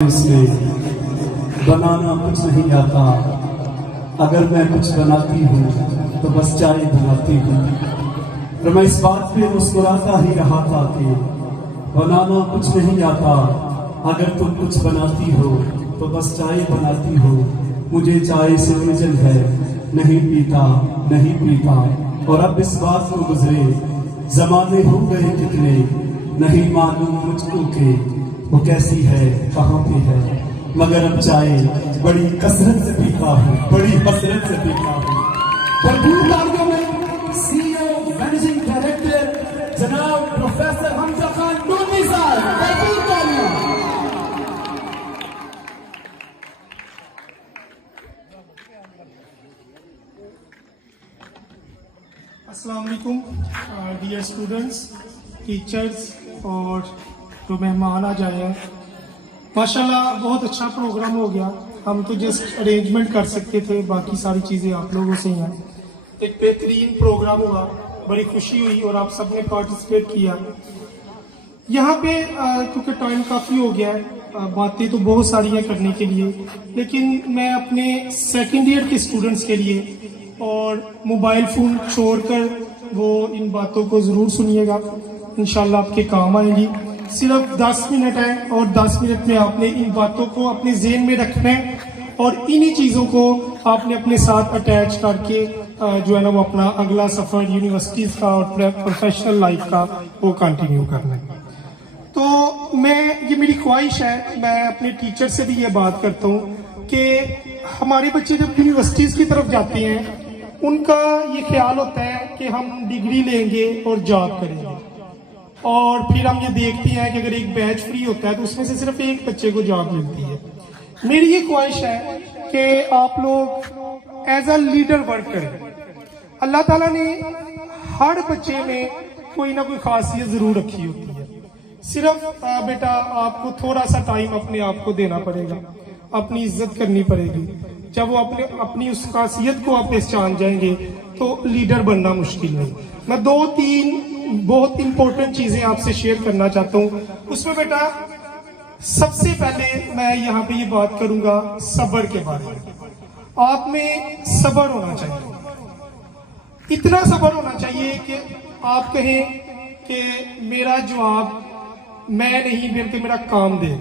इसमें बनाना कुछ नहीं आता, अगर मैं कुछ बनाती हूँ तो बस चाय बनाती हूँ। और मैं इस बात पे मुस्कुराता ही रहा था कि बनाना कुछ नहीं आता, अगर तुम कुछ बनाती हो तो बस चाय बनाती हो। मुझे चाय से उलझन है, नहीं पीता नहीं पीता। और अब इस बात को गुजरे जमाने हो गए कितने, नहीं मालूम मुझको के वो कैसी है कहाँ पे है, मगर अब चाय बड़ी कसरत से पीता हूँ, बड़ी हसरत से पीता हूँ। भरपूर तालियों में CEO मैनेजिंग डायरेक्टर जनाब प्रोफेसर हमजा खान टोनी साहब, भरपूर तालियां। अस्सलाम वालेकुम डियर स्टूडेंट्स, टीचर्स और जो मेहमान आ जाए हैं। माशाल्लाह बहुत अच्छा प्रोग्राम हो गया। हम तो जस्ट अरेंजमेंट कर सकते थे, बाकी सारी चीज़ें आप लोगों से ही हैं। एक बेहतरीन प्रोग्राम हुआ, बड़ी खुशी हुई और आप सबने पार्टिसिपेट किया। यहाँ पे क्योंकि टाइम काफ़ी हो गया है, बातें तो बहुत सारी हैं करने के लिए, लेकिन मैं अपने सेकेंड ईयर के स्टूडेंट्स के लिए और मोबाइल फ़ोन छोड़कर वो इन बातों को ज़रूर सुनिएगा, इंशाल्लाह आपके काम आएंगी। सिर्फ 10 मिनट है और 10 मिनट में आपने इन बातों को अपने ज़हन में रखना है और इन्हीं चीज़ों को आपने अपने साथ अटैच करके जो है ना वो अपना अगला सफ़र यूनिवर्सिटीज़ का और प्रोफेशनल लाइफ का वो कंटिन्यू करना है। तो ये मेरी ख्वाहिश है, मैं अपने टीचर से भी ये बात करता हूँ कि हमारे बच्चे जब यूनिवर्सिटीज़ की तरफ जाते हैं उनका ये ख्याल होता है कि हम डिग्री लेंगे और जॉब करेंगे, और फिर हम ये देखते हैं कि अगर एक बैच फ्री होता है तो उसमें से सिर्फ एक बच्चे को जॉब मिलती है। मेरी ये ख्वाहिश है कि आप लोग एज अ लीडर वर्क करें। अल्लाह ताला ने हर बच्चे में कोई ना कोई खासियत जरूर रखी होती है। सिर्फ बेटा आपको थोड़ा सा टाइम अपने आप को देना पड़ेगा, अपनी इज्जत करनी पड़ेगी। जब वो अपनी उस खासियत को आप पहचान जाएंगे तो लीडर बनना मुश्किल नहीं। मैं 2-3 बहुत इंपॉर्टेंट चीजें आपसे शेयर करना चाहता हूँ। उसमें बेटा सबसे पहले मैं यहाँ पे ये बात करूंगा सब्र के बारे में। आप में सब्र होना चाहिए, इतना सब्र होना चाहिए कि आप कहें कि मेरा जवाब मैं नहीं बल्कि मेरा काम दे,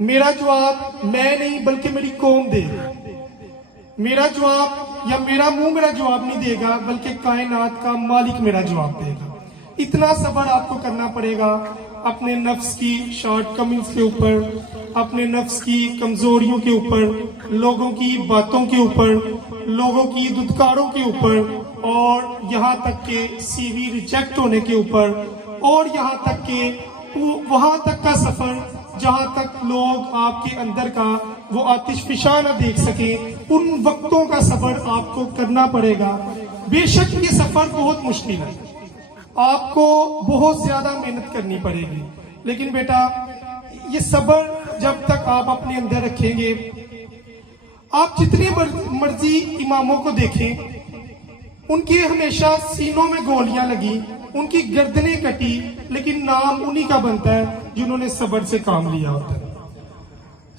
मेरा जवाब मैं नहीं बल्कि मेरी कौम दे, मेरा जवाब या मेरा मुंह मेरा जवाब नहीं देगा बल्कि कायनात का मालिक मेरा जवाब देगा। इतना सब्र आपको करना पड़ेगा अपने नफ्स की शॉर्टकमिंग्स के ऊपर, अपने नफ्स की कमजोरियों के ऊपर, लोगों की बातों के ऊपर, लोगों की दुत्कारों के ऊपर, और यहाँ तक के CV रिजेक्ट होने के ऊपर, और यहाँ तक के वहां तक का सफर जहां तक लोग आपके अंदर का वो आतिशफिशा न देख सके, उन वक्तों का सफर आपको करना पड़ेगा। बेशक ये सफर बहुत मुश्किल है, आपको बहुत ज्यादा मेहनत करनी पड़ेगी, लेकिन बेटा ये सब्र जब तक आप अपने अंदर रखेंगे, आप जितने मर्जी इमामों को देखें, उनके हमेशा सीनों में गोलियां लगी, उनकी गर्दनें कटी, लेकिन नाम उन्हीं का बनता है जिन्होंने सब्र से काम लिया होता है।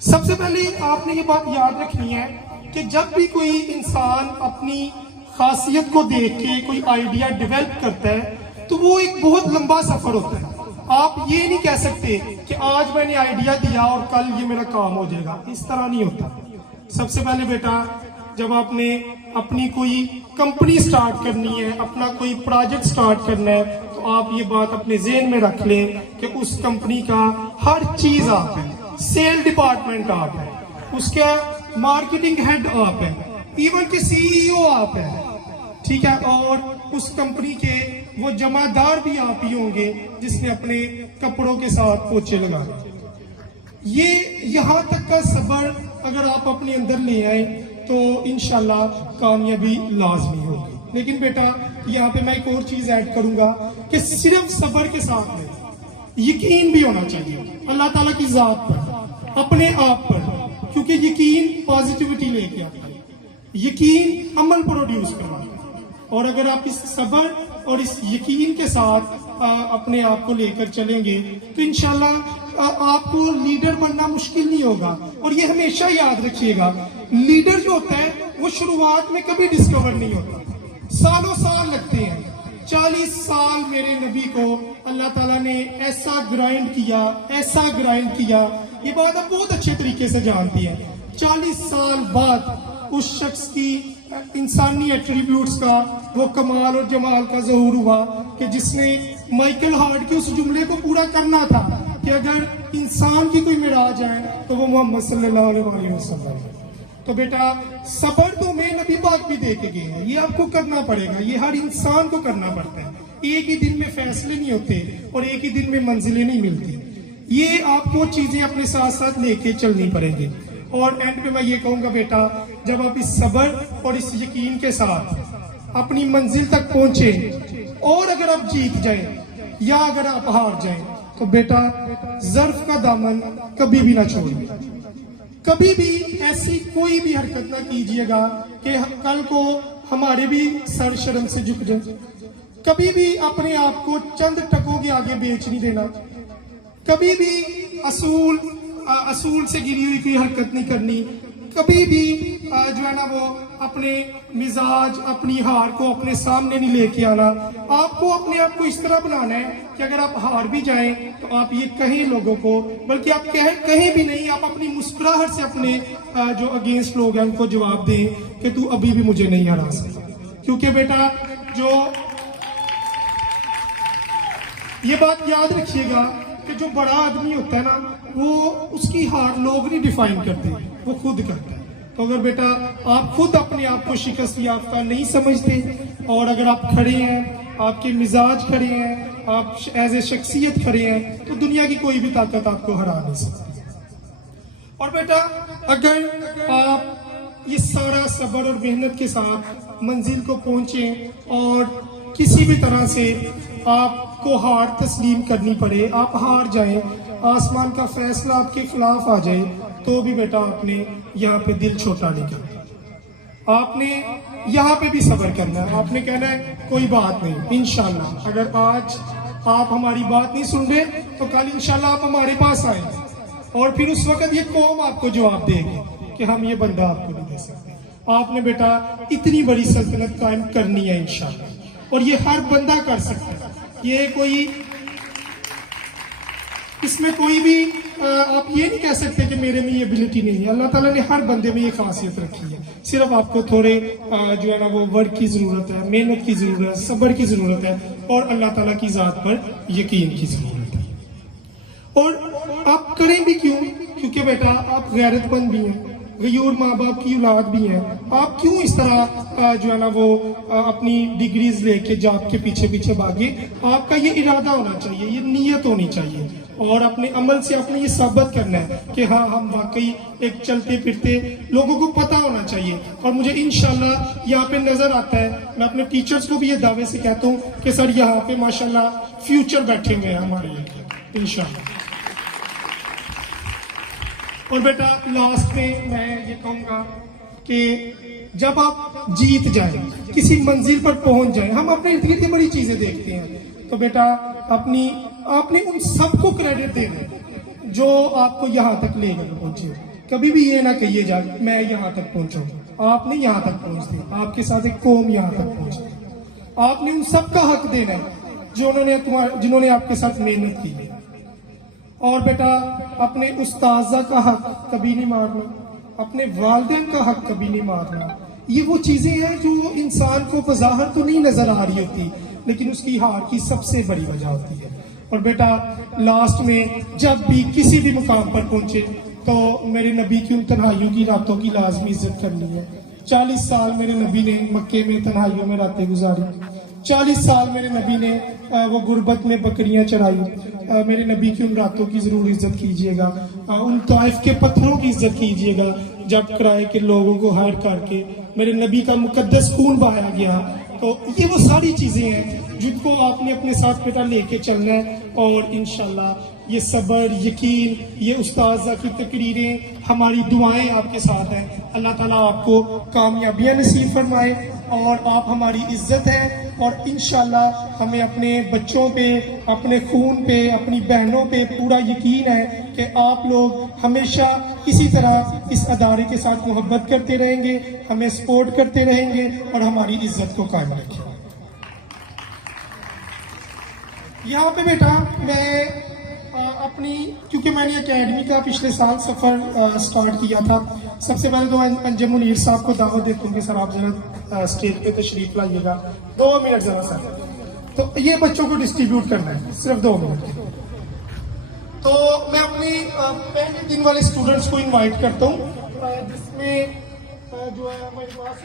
सबसे पहले आपने ये बात याद रखनी है कि जब भी कोई इंसान अपनी खासियत को देख के कोई आइडिया डेवलप करता है तो वो एक बहुत लंबा सफर होता है। आप ये नहीं कह सकते कि आज मैंने आइडिया दिया और कल ये मेरा काम हो जाएगा, इस तरह नहीं होता। सबसे पहले बेटा जब आपने अपनी कोई कंपनी स्टार्ट करनी है, अपना कोई प्रोजेक्ट स्टार्ट करना है, तो आप ये बात अपने ज़हन में रख लें कि उस कंपनी का हर चीज आप है, सेल डिपार्टमेंट आप है, उसका मार्केटिंग हेड आप है, इवन के CEO आप है, ठीक है, और उस कंपनी के वो जमादार भी आप ही होंगे जिसने अपने कपड़ों के साथ पोछे लगाए। ये यहाँ तक का सब्र अगर आप अपने अंदर ले आए तो इंशाल्लाह कामयाबी लाजमी होगी। लेकिन बेटा यहाँ पे मैं एक और चीज ऐड करूंगा कि सिर्फ सब्र के साथ में यकीन भी होना चाहिए अल्लाह ताला की जात पर, अपने आप पर, क्योंकि यकीन पॉजिटिविटी लेके आता है, यकीन अमल प्रोड्यूस करवाता है। और अगर आप इस सब्र और इस यकीन के साथ अपने आप को लेकर चलेंगे तो इंशाल्लाह आपको लीडर बनना मुश्किल नहीं होगा। और ये हमेशा याद रखिएगा, लीडर जो होता है वो शुरुआत में कभी डिस्कवर नहीं होता, सालों साल लगते हैं। 40 साल मेरे नबी को अल्लाह ताला ने ऐसा ग्राइंड किया, ये बात आप बहुत अच्छे तरीके से जानती हैं। 40 साल बाद उस शख्स की इंसानी एट्रीब्यूट्स का वो कमाल और जमाल का ज़हूर हुआ कि जिसने माइकल हार्ट के उस जुमले को पूरा करना था कि अगर इंसान की कोई मिराज है तो वो मोहम्मद सल्लल्लाहु अलैहि वसल्लम है। तो बेटा सबर तो मैं नबी पाक भी दे के गए हैं, ये आपको करना पड़ेगा, ये हर इंसान को करना पड़ता है। एक ही दिन में फैसले नहीं होते और एक ही दिन में मंजिलें नहीं मिलती, ये आपको चीजें अपने साथ साथ लेके चलनी पड़ेंगी। और एंड पे मैं ये कहूंगा बेटा, जब आप इस सबर और इस यकीन के साथ अपनी मंजिल तक पहुंचे और अगर आप जीत जाएं या अगर आप हार जाएं तो बेटा ज़र्फ का दामन कभी भी ना छोड़िए, कभी भी ऐसी कोई भी हरकत ना कीजिएगा कि कल को हमारे भी सर शर्म से झुक जाए। कभी भी अपने आप को चंद टकों के आगे बेच नहीं देना, कभी भी असूल से गिरी हुई कोई हरकत नहीं करनी, कभी भी जो है ना वो अपने मिजाज अपनी हार को अपने सामने नहीं लेके आना। आपको अपने आप को इस तरह बनाना है कि अगर आप हार भी जाएं तो आप ये कहें लोगों को, बल्कि आप कहें भी नहीं, आप अपनी मुस्कुराहट से अपने जो अगेंस्ट लोग हैं उनको जवाब दें कि तू अभी भी मुझे नहीं हरा सकता। क्योंकि बेटा जो ये बात याद रखिएगा कि जो बड़ा आदमी होता है ना वो उसकी हार लोग नहीं डिफाइन करते, वो खुद करता है। तो अगर बेटा आप खुद अपने आप को शिकस्त याफ्ता नहीं समझते और अगर आप खड़े हैं, आपके मिजाज खड़े हैं, आप एज ए शख्सियत खड़े हैं, तो दुनिया की कोई भी ताकत आपको हरा नहीं सकती। और बेटा अगर आप ये सारा सब्र और मेहनत के साथ मंजिल को पहुंचे और किसी भी तरह से आपको हार तस्लीम करनी पड़े, आप हार जाएं, आसमान का फैसला आपके खिलाफ आ जाए, तो भी बेटा आपने यहाँ पे दिल छोटा नहीं करना, आपने यहाँ पे भी सब्र करना है। आपने कहना है कोई बात नहीं, इंशाल्लाह अगर आज आप हमारी बात नहीं सुन रहे तो कल इंशाल्लाह आप हमारे पास आए और फिर उस वक्त ये कौम आपको जवाब देगी कि हम ये बंदा आपको नहीं दे सकते। आपने बेटा इतनी बड़ी सल्तनत कायम करनी है इंशाल्लाह, और ये हर बंदा कर सकता है। ये कोई इसमें कोई भी आप ये नहीं कह सकते कि मेरे में ये एबिलिटी नहीं है। अल्लाह ताला ने हर बंदे में ये खासियत रखी है, सिर्फ आपको थोड़े जो है ना वो वर्क की जरूरत है, मेहनत की जरूरत है, सब्र की जरूरत है और अल्लाह ताला की जात पर यकीन की जरूरत है। और आप करें भी क्यों? क्योंकि बेटा आप गैरतमंद भी हैं, गयूर माँ बाप की औलाद भी हैं। आप क्यों इस तरह जो है ना वो अपनी डिग्रीज लेके जॉब के पीछे पीछे भागे? आपका ये इरादा होना चाहिए, ये नीयत होनी चाहिए और अपने अमल से आपने ये साबित करना है कि हाँ हम वाकई एक चलते फिरते लोगों को पता होना चाहिए। और मुझे इंशाल्लाह यहाँ पे नजर आता है, मैं अपने टीचर्स को भी ये दावे से कहता हूँ कि सर यहाँ पे माशाल्लाह फ्यूचर बैठे हुए हैं हमारे लिए इंशाल्लाह। और बेटा लास्ट में मैं ये कहूँगा कि जब आप जीत जाए, किसी मंजिल पर पहुंच जाए, हम अपने इर्द गिर्द बड़ी चीजें देखते हैं, तो बेटा आपने उन सबको क्रेडिट देना जो आपको यहाँ तक ले गए पहुंचे। कभी भी ये ना कहिए जा मैं यहाँ तक पहुंचा, आपने यहाँ तक पहुंचते, आपके साथ एक कौम यहाँ तक पहुंचती। आपने उन सबका हक देना है जिन्होंने आपके साथ मेहनत की है। और बेटा अपने उस्ताजा का हक कभी नहीं मारना, अपने वालिदैन का हक कभी नहीं मारना। ये वो चीजें हैं जो इंसान को बज़ाहिर तो नहीं नजर आ रही होती, लेकिन उसकी हार की सबसे बड़ी वजह होती है। और बेटा लास्ट में जब भी किसी भी मुकाम पर पहुंचे तो मेरे नबी की उन तन्हाइयों की रातों की लाजमी इज्जत करनी है। 40 साल मेरे नबी ने मक्के में तन्हाइयों में रातें गुजारी, 40 साल मेरे नबी ने वो गुर्बत में बकरियां चराई। मेरे नबी की उन रातों की जरूर इज्जत कीजिएगा, उन ताइफ के पत्थरों की इज्जत कीजिएगा जब किराए के लोगों को हायर करके मेरे नबी का मुकद्दस खून बहाया गया। तो ये वो सारी चीजें हैं जिनको आपने अपने साथ बेटा लेके चलना है। और इंशाल्लाह ये सब्र, यकीन, ये उस्ताज़ा की तकरीरें, हमारी दुआएं आपके साथ हैं। अल्लाह ताला आपको कामयाबियां नसीब फरमाए और आप हमारी इज्जत हैं और इंशाल्लाह हमें अपने बच्चों पे, अपने खून पे, अपनी बहनों पे पूरा यकीन है कि आप लोग हमेशा इसी तरह इस अदारे के साथ मोहब्बत करते रहेंगे, हमें सपोर्ट करते रहेंगे और हमारी इज्जत को कायम रखेंगे। यहाँ पे बेटा मैं अपनी, क्योंकि मैंने एकेडमी का पिछले साल सफ़र स्टार्ट किया था, सबसे पहले तो अंजम मुनीर साहब को दावत देता हूँ कि सर आप जरा स्टेज पे तशरीफ लाइएगा, 2 मिनट जरा सर। तो ये बच्चों को डिस्ट्रीब्यूट करना है, सिर्फ 2 मिनट। तो मैं अपने पहले दिन वाले स्टूडेंट्स को इनवाइट करता हूँ, जिसमें जो है हमारे पास